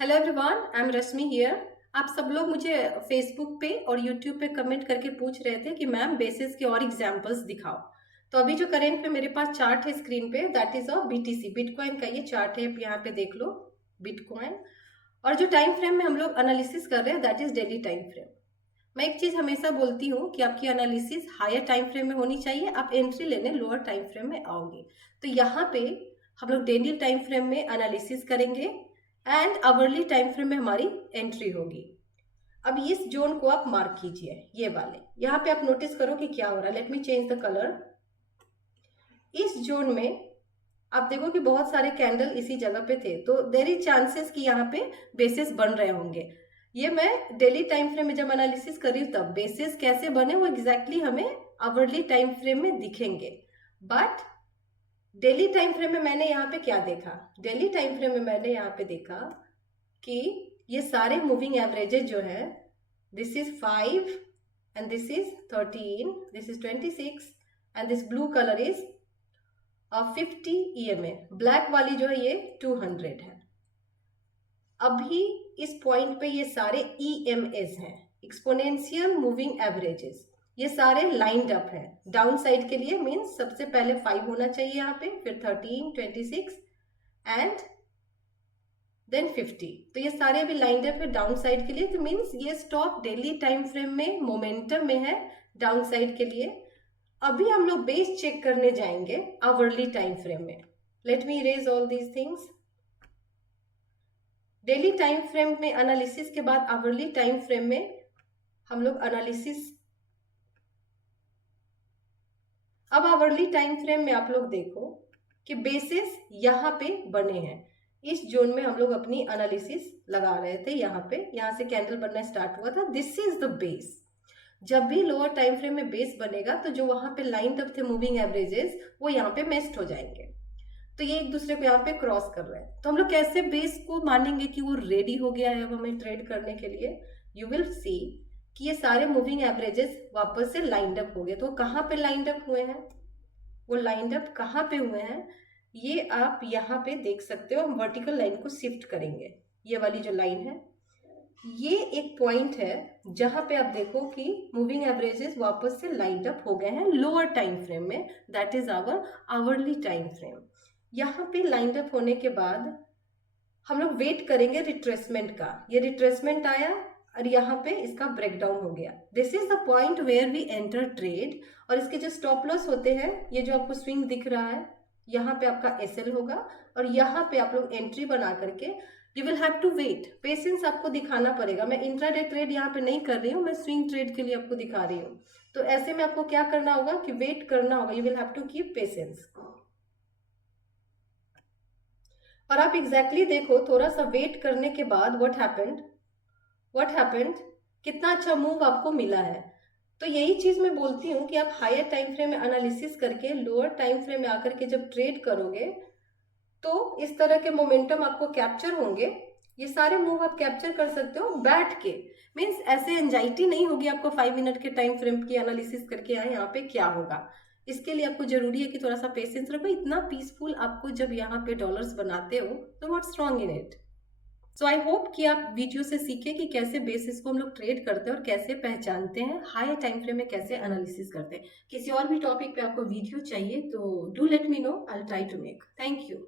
Hello everyone, I am Rashmi here. आप सब लोग मुझे फेसबुक पे और यूट्यूब पे कमेंट करके पूछ रहे थे कि मैम बेसिस के और एग्जांपल्स दिखाओ। तो अभी जो करेंट पे मेरे पास चार्ट है स्क्रीन पे, that is of BTC, bitcoin का ये चार्ट है। आप यहाँ पे देख लो बिटकॉइन। और जो टाइम फ्रेम में हम लोग एनालिसिस कर रहे हैं that is daily time frame. मैं एक चीज हमेशा बोलती हूँ कि आपकी एनालिसिस हायर टाइम फ्रेम में होनी चाहिए। आप एंट्री लेने लोअर टाइम फ्रेम में आओगे। तो यहाँ पे हम लोग डेली टाइम फ्रेम में एनालिसिस करेंगे एंड आवरली टाइम फ्रेम में हमारी एंट्री होगी। अब इस जोन को आप मार्क कीजिए, ये वाले यहाँ पे आप नोटिस करो कि क्या हो रहा है। Let me change the colour. इस जोन में आप देखो कि बहुत सारे कैंडल इसी जगह पे थे, तो देर इज चांसेस कि यहाँ पे बेसिस बन रहे होंगे। ये मैं डेली टाइम फ्रेम में जब एनालिसिस कर रही हूँ तब बेसिस कैसे बने वो एग्जैक्टली हमें आवरली टाइम फ्रेम में दिखेंगे। बट डेली टाइम फ्रेम में मैंने यहाँ पे क्या देखा, डेली टाइम फ्रेम में मैंने यहाँ पे देखा कि ये सारे मूविंग एवरेजेस जो है, this is 5 and this is 13, this is 26 and this blue colour is 50 EMA। Black वाली जो है ये 200 है। अभी इस पॉइंट पे ये सारे EMAs हैं, एक्सपोनेंशियल मूविंग एवरेजेस। ये सारे लाइंड अप है डाउन साइड के लिए। मीन्स सबसे पहले 5 होना चाहिए यहाँ पे, फिर 13, 26 एंड देन 50। तो ये सारे अभी लाइंड अप है डाउन साइड के लिए। तो मीन्स ये स्टॉक डेली टाइम फ्रेम में मोमेंटम में है डाउन साइड के लिए। अभी हम लोग बेस चेक करने जाएंगे आवरली टाइम फ्रेम में। Let me erase all these things. Daily time frame में एनालिसिस के बाद आवरली टाइम फ्रेम में हम लोग एनालिसिस। अब आवरली टाइम फ्रेम में आप लोग देखो कि बेसिस यहाँ पे बने हैं। इस जोन में हम लोग अपनी एनालिसिस लगा रहे थे। यहाँ पे, यहाँ से कैंडल बनना स्टार्ट हुआ था। This is the base. जब भी लोअर टाइम फ्रेम में बेस बनेगा तो जो वहां पे लाइन अप थे मूविंग एवरेजेस वो यहाँ पे मेस्ट हो जाएंगे। तो ये एक दूसरे को यहाँ पे क्रॉस कर रहे हैं। तो हम लोग कैसे बेस को मानेंगे कि वो रेडी हो गया है अब हमें ट्रेड करने के लिए। यू विल सी कि ये सारे मूविंग एवरेजेस वापस से लाइंड अप हो गए। तो कहाँ पे लाइंड अप हुए हैं, वो लाइंड अप कहाँ पे हुए हैं ये आप यहाँ पे देख सकते हो। हम वर्टिकल लाइन को शिफ्ट करेंगे। ये वाली जो लाइन है ये एक पॉइंट है जहां पे आप देखो कि मूविंग एवरेजेस वापस से लाइंड अप हो गए हैं लोअर टाइम फ्रेम में, that is our hourly time frame. यहाँ पे लाइंड अप होने के बाद हम लोग वेट करेंगे रिट्रेसमेंट का। ये रिट्रेसमेंट आया और यहाँ पे इसका ब्रेकडाउन हो गया। This is the point where we enter trade. और इसके जो स्टॉप लॉस होते हैं, ये जो आपको स्विंग दिख रहा है, यहाँ पे आपका SL होगा और यहाँ पे आप लोग एंट्री बना करके you will have to wait. Patience आपको दिखाना पड़ेगा। मैं इंट्राडे ट्रेड यहाँ पे नहीं कर रही हूँ, मैं स्विंग ट्रेड के लिए आपको दिखा रही हूँ। तो ऐसे में आपको क्या करना होगा कि वेट करना होगा। You will have to keep patience. और आप एग्जैक्टली देखो, थोड़ा सा वेट करने के बाद व्हाट हैपेंड, कितना अच्छा मूव आपको मिला है। तो यही चीज मैं बोलती हूँ कि आप हायर टाइम फ्रेम में एनालिसिस करके लोअर टाइम फ्रेम में आकर के जब ट्रेड करोगे तो इस तरह के मोमेंटम आपको कैप्चर होंगे। ये सारे मूव आप कैप्चर कर सकते हो बैठ के। मीन्स ऐसे एंजाइटी नहीं होगी आपको 5 मिनट के टाइम फ्रेम की एनालिसिस करके आए यहाँ पे क्या होगा। इसके लिए आपको जरूरी है कि थोड़ा सा पेशेंस रखो। इतना पीसफुल आपको जब यहाँ पे डॉलर्स बनाते हो तो what's wrong in it. So I hope कि आप वीडियो से सीखे कि कैसे बेसिस को हम लोग ट्रेड करते हैं और कैसे पहचानते हैं, हायर टाइम फ्रेम में कैसे एनालिसिस करते हैं। किसी और भी टॉपिक पे आपको वीडियो चाहिए तो do let me know, I will try to make. Thank you.